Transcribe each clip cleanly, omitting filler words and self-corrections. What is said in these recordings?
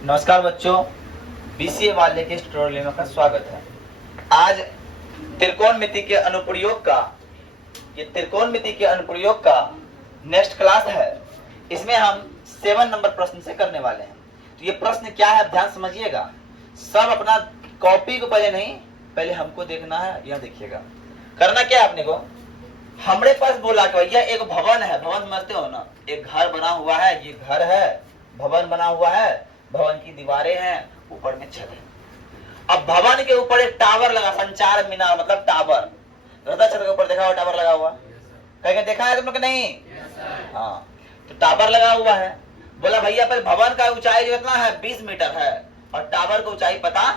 नमस्कार बच्चों, बीसीए वाले के ट्यूटोरियल में आपका स्वागत है। आज त्रिकोणमिति के अनुप्रयोग का नेक्स्ट क्लास है। इसमें हम 7 नंबर प्रश्न से करने वाले हैं। तो ये प्रश्न क्या है, ध्यान समझिएगा। सब अपना कॉपी को पहले हमको देखना है। यह देखिएगा, करना क्या है आपने को, हमारे पास बोला कि भैया एक भवन है, भवन समझते हो ना, एक घर बना हुआ है, ये घर है, भवन बना हुआ है, भवन की दीवारें हैं, ऊपर में छत है। अब भवन के ऊपर एक टावर लगा, संचार मीनार मतलब टावर रहता, छत के ऊपर देखा हुआ टावर लगा हुआ, कहीं देखा है तुम लोग नहीं? हाँ, तो टावर लगा हुआ है। बोला भैया पर भवन का ऊंचाई जो कितना है, 20 मीटर है, और टावर का ऊंचाई पता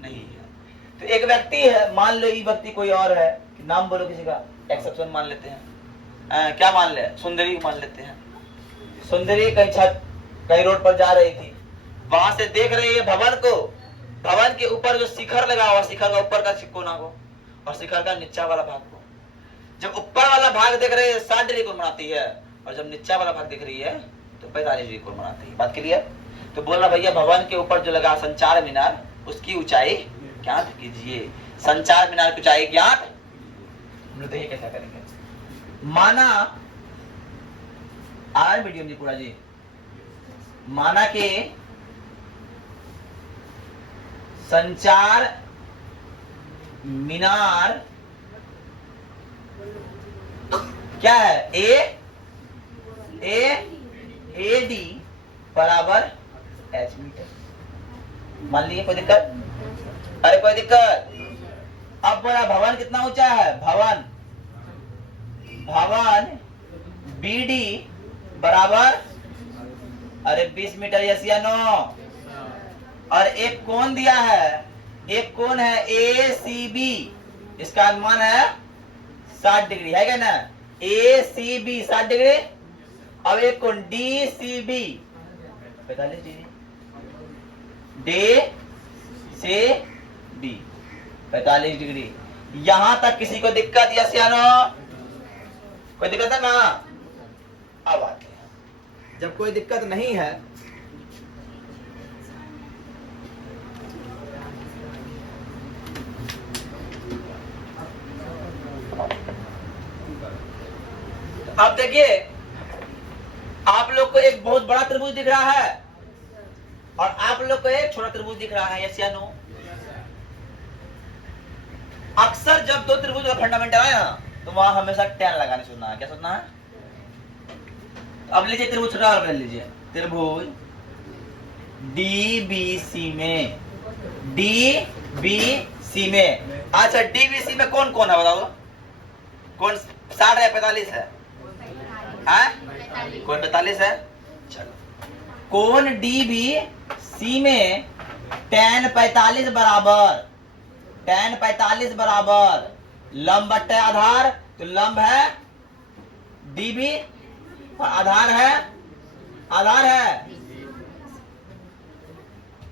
नहीं है। तो एक व्यक्ति है, मान लो ये व्यक्ति कोई और है, नाम बोलो किसी का, एक्सेप्शन मान लेते हैं। क्या मान ले, सुंदरी मान लेते हैं। सुंदरी कहीं रोड पर जा रही थी, वहां से देख रही है भवन को, भवन के ऊपर जो शिखर लगा हुआ, शिखर का ऊपर का कोना को और शिखर का नीचा वाला भाग को। जब ऊपर वाला भाग देख रही है 60 डिग्री कोण बनाती है, और जब नीचा वाला भाग देख रही है तो 45 डिग्री कोण बनाती है। बात क्लियर? तो बोल रहा भैया भवन के ऊपर जो लगा संचार मीनार, उसकी ऊंचाई ज्ञात कीजिए। संचार मीनार की ऊंचाई ज्ञात, हम लोग देखिए कैसा करेंगे। माना वीडियो में पूरा जी, माना के संचार मीनार क्या है, ए डी बराबर एच मीटर। मान लीजिए, कोई दिक्कत? अरे कोई दिक्कत? अब बोला भवन कितना ऊंचा है, भवन बी डी बराबर, अरे 20 मीटर, यस या नो? और एक कोण दिया है, एक कोण है ए सी बी, इसका अनुमान है 60 डिग्री, है क्या ना? A C B 60 degree. अब एक कोण D C B 45 degree, D C B 45 degree. यहां तक किसी को दिक्कत, यस या नो? कोई दिक्कत है ना? अब आते हैं, जब कोई दिक्कत नहीं है अब देखिए, आप लोग को एक बहुत बड़ा त्रिभुज दिख रहा है और आप लोग को एक छोटा त्रिभुज दिख रहा है, यस या नो? अक्सर जब दो त्रिभुज का फंडामेंटल आया ना, तो वहां हमेशा tan लगाने सोचना है। क्या सोचना है? अब लीजिए त्रिभुज छोटा कर लीजिए, त्रिभुज डीबीसी में, डीबीसी में, अच्छा डीबीसी में कौन कौन है बताओ तो? कौन 60 है 45 है? कौन 45 है? चलो, कौन डीबीसी में tan 45 बराबर, tan 45 बराबर लंब बट्टे आधार, तो लंब है डीबी और आधार है।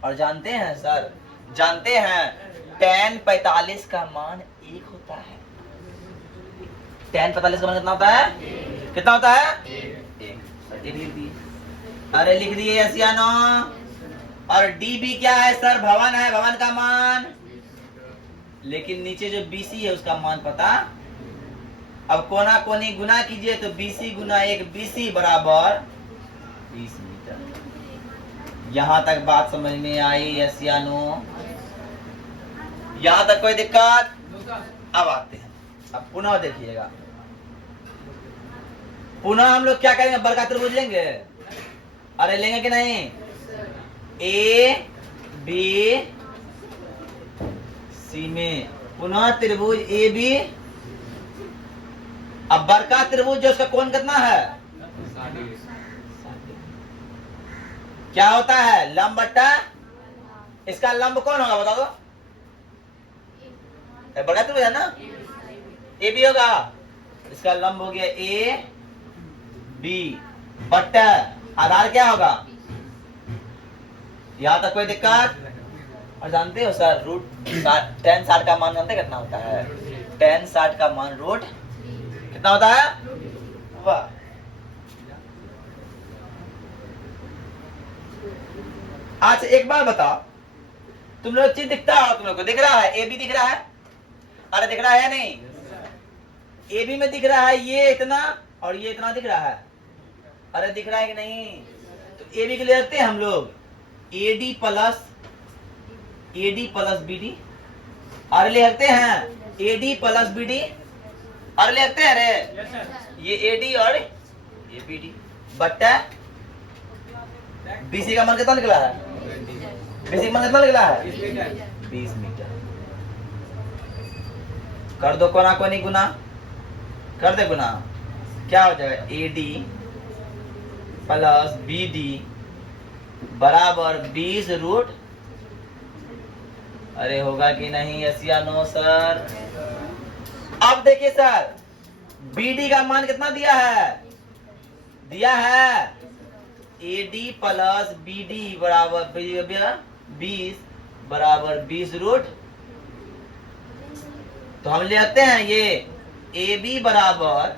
और जानते हैं सर, जानते हैं tan 45 का मान 1 होता है। tan 45 का मान कितना होता है? कितना होता है? 1। लिख दिए, अरे लिख दिए, यस या नो? और डीबी क्या है सर? भवन है, भवन का मान, लेकिन नीचे जो बीसी है उसका मान पता। अब कोना कोनी गुना कीजिए तो बीसी गुना 1 बीसी बराबर 20 मीटर। यहां तक बात समझ में आई, यस या नो? यहां तक कोई दिक्कत? अब आते हैं, अब पुनः देखिएगा, पुनः हम लोग क्या करेंगे, बड़का त्रिभुज लेंगे। अरे लेंगे कि नहीं? ए बी सी में पुनः त्रिभुज ए बी। अब बड़का त्रिभुज जो उसका कोण कितना है, क्या होता है, लंब बट्टा, इसका लंब कौन होगा बता दो? बड़ा त्रिभुज है ना, ए बी होगा, इसका लंब हो गया ए बी बट्टा आधार क्या होगा? यहां तक कोई दिक्कत? और जानते हो सर रूट tan 60 का मान जानते कितना होता है? tan 60 का मान रूट कितना होता है? वाह, अच्छा एक बार बताओ, तुम लोग चीज दिखता है, तुम लोग को दिख रहा है, ए बी दिख रहा है, अरे दिख रहा है नहीं, ए बी में दिख रहा है ये इतना और ये इतना दिख रहा है, अरे दिख रहा है कि नहीं? तो ए बी के लिए रखते हैं हम लोग A D plus B D, अरे ले रखते हैं A D plus B D, अरे ले रखते हैं रे ये ए डी और ये बी डी बट्टा बीसी का मान कितना निकला है? बीसी का मान कितना निकला है? 20 मीटर। कर दो कोना कोनी गुना, कर दे गुना, क्या हो जाएगा? A D plus B D बराबर 20 रूट, अरे होगा कि नहीं? यस या नो सर? अब देखिए सर, बी डी का मान कितना दिया है? दिया है A D plus B D बराबर 20 बराबर 20 रूट, तो हम ले आते हैं ये ए बी बराबर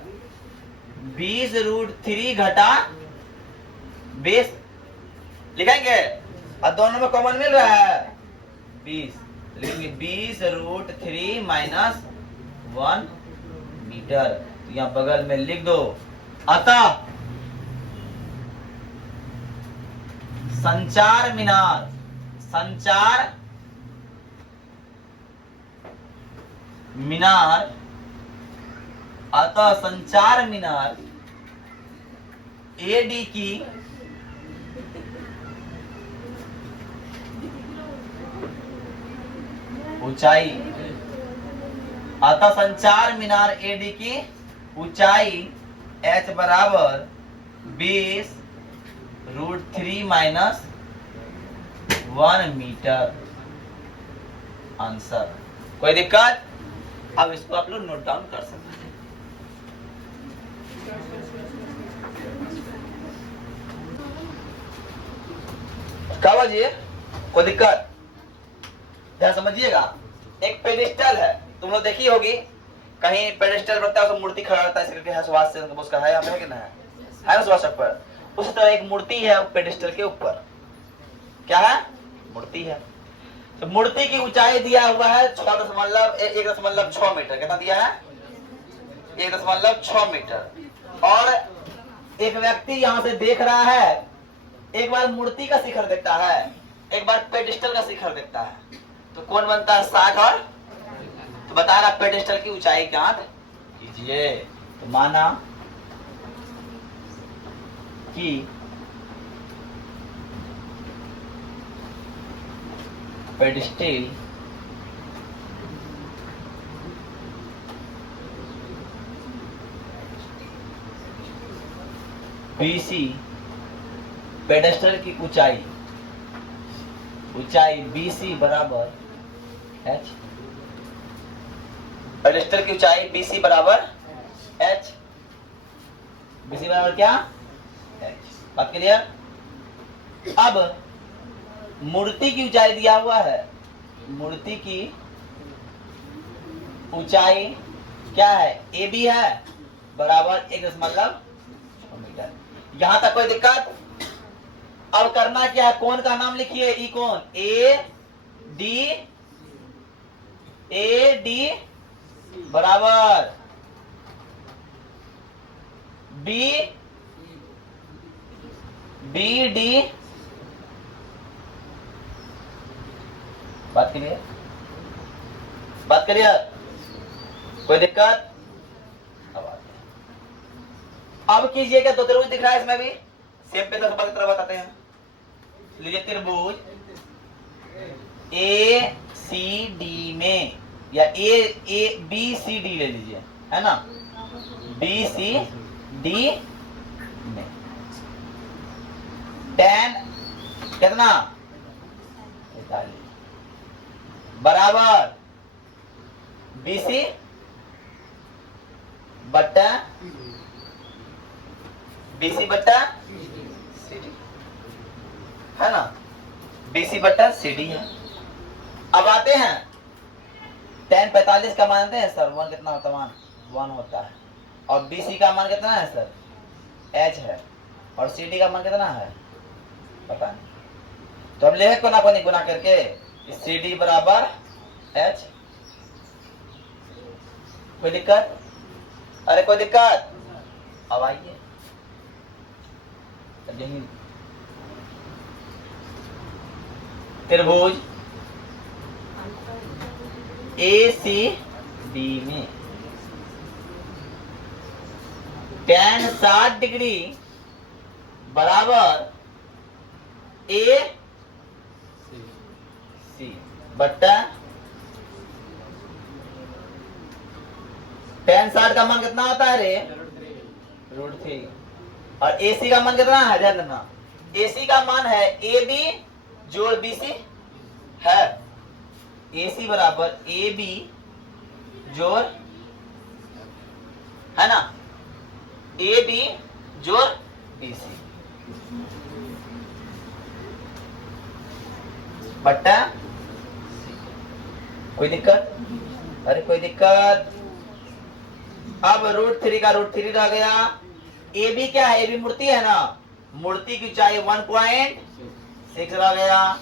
20 रूट 3 घटा 20 लिखेंगे, और दोनों में कॉमन मिल रहा है 20, लिखेंगे 20 रूट 3 माइनस 1 मीटर, तो यहाँ बगल में लिख दो। अतः संचार मीनार अतः संचार मीनार एडी की ऊंचाई, अतः संचार मीनार एडी की ऊंचाई h बराबर 20 रूट 3 माइनस 1 मीटर। आंसर। कोई दिक्कत? अब इसको आप लोग नोट डाउन कर सकते हैं। क्या बाजिए? कोई दिक्कत? ध्यान समझिएगा, एक पेडिस्टल है, तुम लोग देखी होगी कहीं पेडिस्टल बनता है, उसमें मूर्ति खड़ा रहता है, इसके सुभाष चंद्र बोस का है, यहाँ पे है कि नहीं है ना सुभाष चौक पर? उसी तरह एक मूर्ति है पेडिस्टल के ऊपर, क्या है? मूर्ति है। तो मूर्ति की ऊंचाई दिया हुआ है 1.6 मीटर। कितना दिया है? 1.6 मीटर। और एक व्यक्ति यहाँ से देख रहा है, एक बार मूर्ति का शिखर देखता है, एक बार पेडिस्टल का शिखर देखता है, तो कौन बनता है? 60 और तो बता रहा पेडिस्टल की ऊंचाई ज्ञात कीजिए। तो माना कि पेडिस्टल बीसी, पेडिस्टल की ऊंचाई बीसी बराबर h, पेडिस्टल की ऊंचाई बीसी बराबर h, बीसी बराबर क्या? h। बात क्लियर? अब मूर्ति की ऊंचाई दिया हुआ है, मूर्ति की ऊंचाई क्या है? ए बी है बराबर 1.6 मीटर। यहां तक कोई दिक्कत? अब करना क्या है? कौन का नाम लिखिए, ई कौन? ए डी बराबर बी डी। बात करिए, बात करिए, कोई दिक्कत? अब कीजिएगा, दो त्रिभुज दिख रहा है इसमें भी, सेम पे की तरह बताते हैं। लीजिए त्रिभुज ए सी डी में, या ए बी सी डी ले लीजिए, है ना? बी सी डी में tan कितना? 45 बराबर BC बट्टा CD, है ना? BC बट्टा CD है। अब आते हैं tan 45 का मानते हैं सर, 1 कितना होता है? 1 होता है। और BC का मान कितना है सर? H है। और CD का मान कितना है? पता नहीं। तो हम ले कोना कोनी गुना करके सी डी बराबर एच। कोई दिक्कत? अरे कोई दिक्कत? अब आइए त्रिभुज ए सी डी में tan 60 डिग्री बराबर ए सी बट्टा tan 60 का मान कितना होता है रे? √3। और ए सी का मान कितना है? ध्यान देना, ए सी का मान है ए बी जोड़ बी सी है। ए सी बराबर ए बी जोड़, है ना, ए बी जोड़ बी सी बट्टा। कोई दिक्कत? अरे कोई दिक्कत? अब √3 का √3 रह गया। ए बी क्या है? ए बी मूर्ति है ना, मूर्ति की ऊंचाई 1.6 रह गया।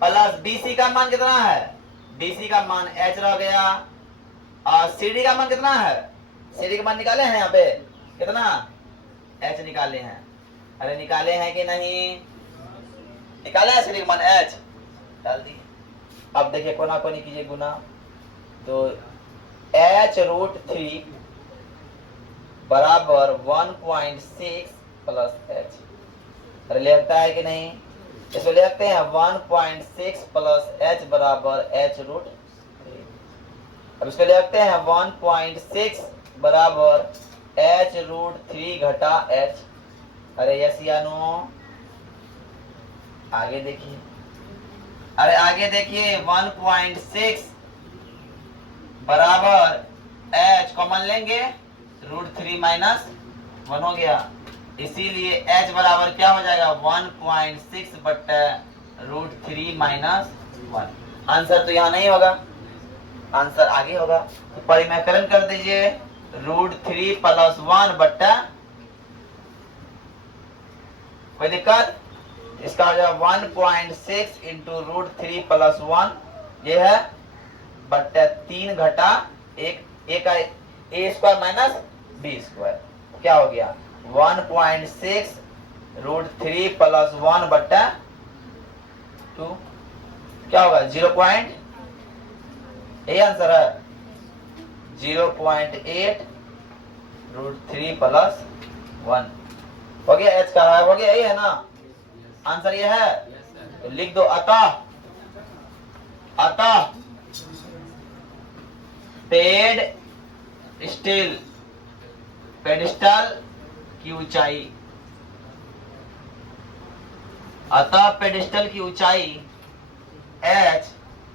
प्लस BC का मान कितना है? BC का मान h रह गया। और CD का मान कितना है? CD का मान निकाले हैं यहाँ पे कितना? h निकाले हैं। अरे निकाले हैं कि नहीं? निकाले हैं CD का मान h, डाल दिए। अब देखिए कोना कोनी कीजिए गुना, तो h√3 बराबर 1.6 प्लस h। अरे लिखता है कि नहीं? इसको लिखते हैं 1.6 प्लस h बराबर h√3। अब इसको लिखते हैं 1.6 बराबर h√3 घटा h। अरे यस या नो? आगे देखिए, अरे आगे देखिए 1.6 बराबर h कॉमन लेंगे, √3 माइनस 1 हो गया। इसीलिए h बराबर क्या हो जाएगा? 1.6 बट्टा √3 माइनस 1। आंसर तो यहाँ नहीं होगा, आंसर आगे होगा। तो परिमेयकरण कर दीजिए, √3 प्लस 1 बट्टा, कोई दिक्कत? इसका हो जाएगा 1.6 इंटू √3 प्लस 1, ये है बट्टा 3 घटा 1 का ए स्क्वायर माइनस बी स्क्वायर। क्या हो गया? 1.6 √3 प्लस 1 बट्टा 2, क्या होगा? 0. यही आंसर है, 0.8 √3 प्लस 1 हो गया। एच का हो गया, यही है ना आंसर? ये है तो लिख दो, अतः पेडिस्टल की ऊंचाई, अतः पेडिस्टल की ऊंचाई h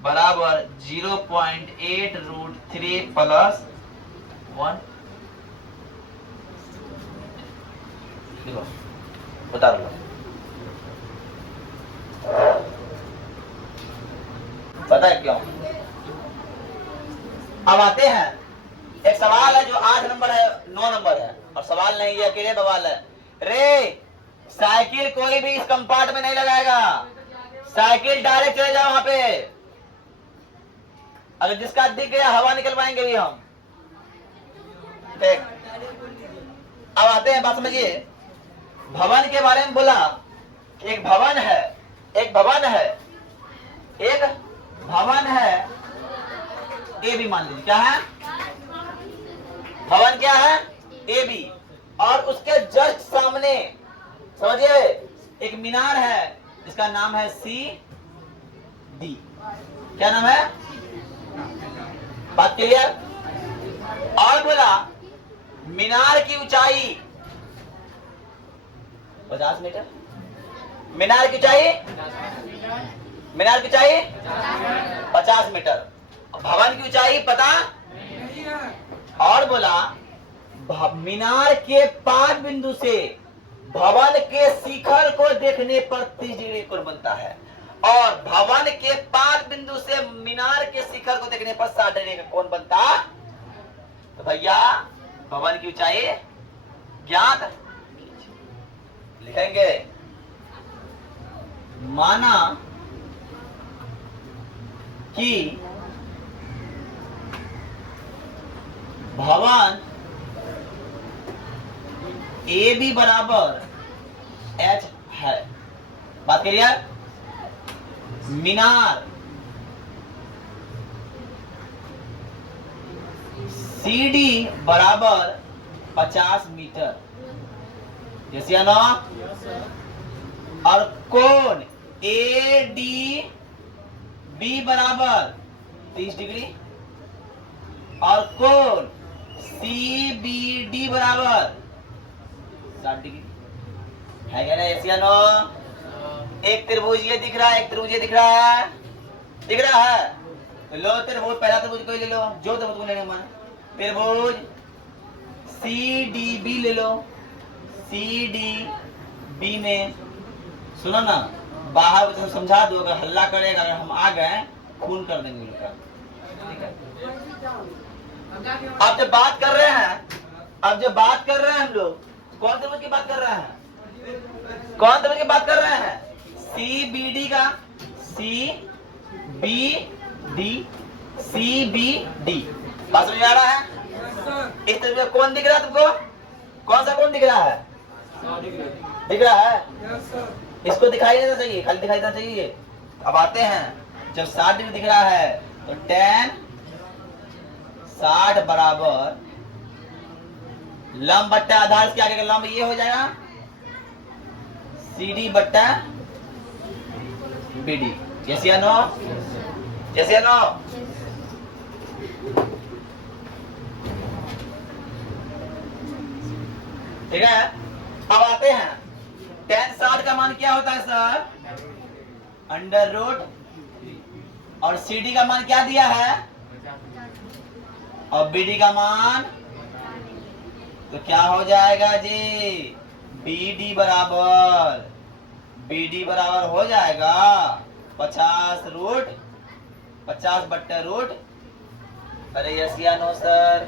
बराबर 0.8 √3 प्लस 1। बता दो, पता है क्यों? अब आते हैं, एक सवाल है जो 8 नंबर है, 9 नंबर है, और सवाल नहीं, ये अकेले सवाल है। रे साइकिल कोई भी इस कंपार्ट में नहीं लगाएगा, साइकिल डायरेक्ट चले जाओ वहां पे। अगर जिसका दिख गया हवा निकलवाएंगे भी हम। ठीक, अब आते हैं, बात समझिए। भवन के बारे में बोला, एक भवन है, एक भवन है, एक भवन है ए बी, मान लीजिए क्या है? भवन क्या है? A B. और उसके जस्ट सामने समझिए एक मीनार है, इसका नाम है सी डी। क्या नाम है? बात क्लियर? और बोला मीनार की ऊंचाई 50 मीटर। मीनार की ऊंचाई, मीनार की ऊंचाई 50 मीटर। भवन की ऊंचाई पता? और बोला मीनार के पाद बिंदु से भवन के शिखर को देखने पर 30 डिग्री कोण बनता है, और भवन के पाद बिंदु से मीनार के शिखर को देखने पर 60 डिग्री का कोण बनता। तो भैया भवन की ऊंचाई ज्ञात लिखेंगे। माना कि भवन ए बी बराबर एच है। बात क्लियर? मीनार सी डी बराबर 50 मीटर, यस या नो? और कोण ए डी बी बराबर 30 डिग्री और कोण सी बी डी बराबर 60 डिग्री है क्या ना? यस या नो? एक त्रिभुज ये दिख रहा है, एक त्रिभुज ये दिख रहा है, दिख रहा है? तो लो त्रिभुज, पहला त्रिभुज कोई ले लो, जो त्रिभुज को लेने मन, त्रिभुज सी डी बी ले लो। सी डी बी में सुनो ना, बाहर तो समझा दो, अगर हल्ला करेगा, अगर हम आ गए खून कर देंगे उनका, ठीक है? अब जब बात कर रहे हैं हम लोग कौन त्रिभुज की बात कर रहे हैं? कौन त्रिभुज की बात कर रहे हैं? सी बी डी का, सी बी डी। बात समझ आ रहा है? इस त्रिभुज में कौन दिख रहा है तुमको? कौन सा कौन दिख रहा है? दिख रहा है? इसको दिखाई देना चाहिए, खाली दिखाई देना चाहिए। अब आते हैं, जब 60 डिग्री दिख रहा है तो tan 60 बराबर लंब बट्टा आधार के आगे का लंब ये हो जाएगा सी डी बट्टा बी डी। यस या नो? यस या नो? ठीक है? अब आते हैं, tan 60 का मान क्या होता है सर? अंडर रूट, और सी डी का मान क्या दिया है? और बी डी का मान तो क्या हो जाएगा जी? बी डी बराबर हो जाएगा 50 बट्टा रूट। अरे यस या नो सर?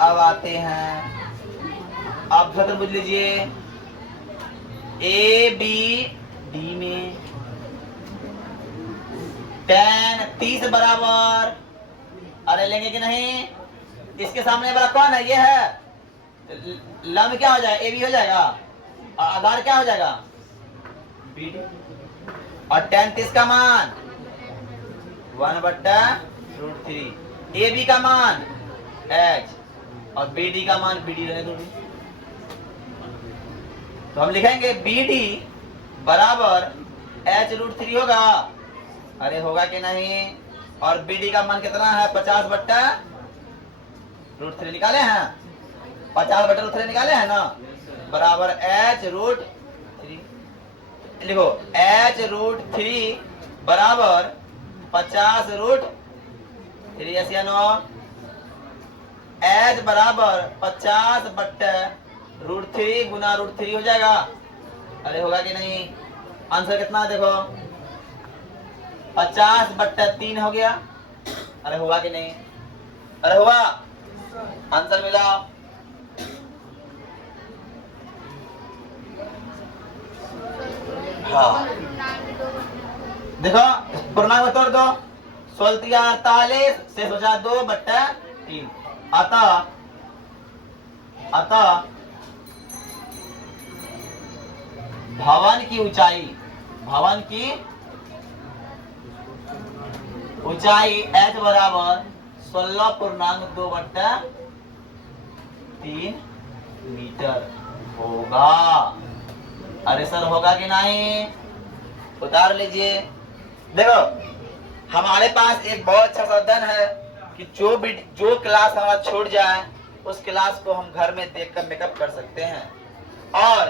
अब आते हैं, आप खत्म बुझ लीजिए, ए बी डी में tan 30 बराबर, अरे लेंगे कि नहीं? इसके सामने वाला कौन है? ये है। लंब क्या हो जाएगा? ए बी हो जाएगा, और आधार क्या हो जाएगा? B D. और tan 30 का मान 1/√3, ए बी का मान h और बी डी का मान बी डी रहने दो। तो हम लिखेंगे बी डी बराबर h√3 होगा। अरे होगा कि नहीं? और बी डी का मान कितना है? 50/√3 निकाले हैं, 50/√3 निकाले हैं ना, बराबर h√3। लिखो h√3 बराबर 50√3। यस या नो? h बराबर 50/√3 गुना √3 हो जाएगा। अरे होगा कि नहीं? आंसर कितना है देखो, 50/3 हो गया। अरे हुआ कि नहीं? अरे हुआ? आंसर मिला। हाँ देखो, पूर्णांक तोड़ दो, 16 से सोचा 2/3 अतः भवन की ऊंचाई h बराबर 16.2/3 मीटर होगा। अरे सर होगा कि नहीं? उतार लीजिए। देखो हमारे पास एक बहुत अच्छा साधन है कि जो क्लास हमारा छूट जाए उस क्लास को हम घर में देखकर मेकअप कर सकते हैं, और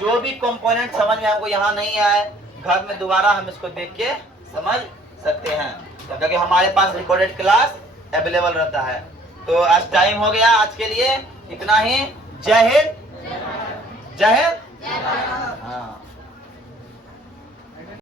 जो भी कंपोनेंट समझ में हमको यहाँ नहीं आए घर में दोबारा हम इसको देख के समझ सकते हैं, क्योंकि हमारे पास रिकॉर्डेड क्लास अवेलेबल रहता है। तो आज टाइम हो गया, आज के लिए इतना ही। जय हिंद, जय हिंद।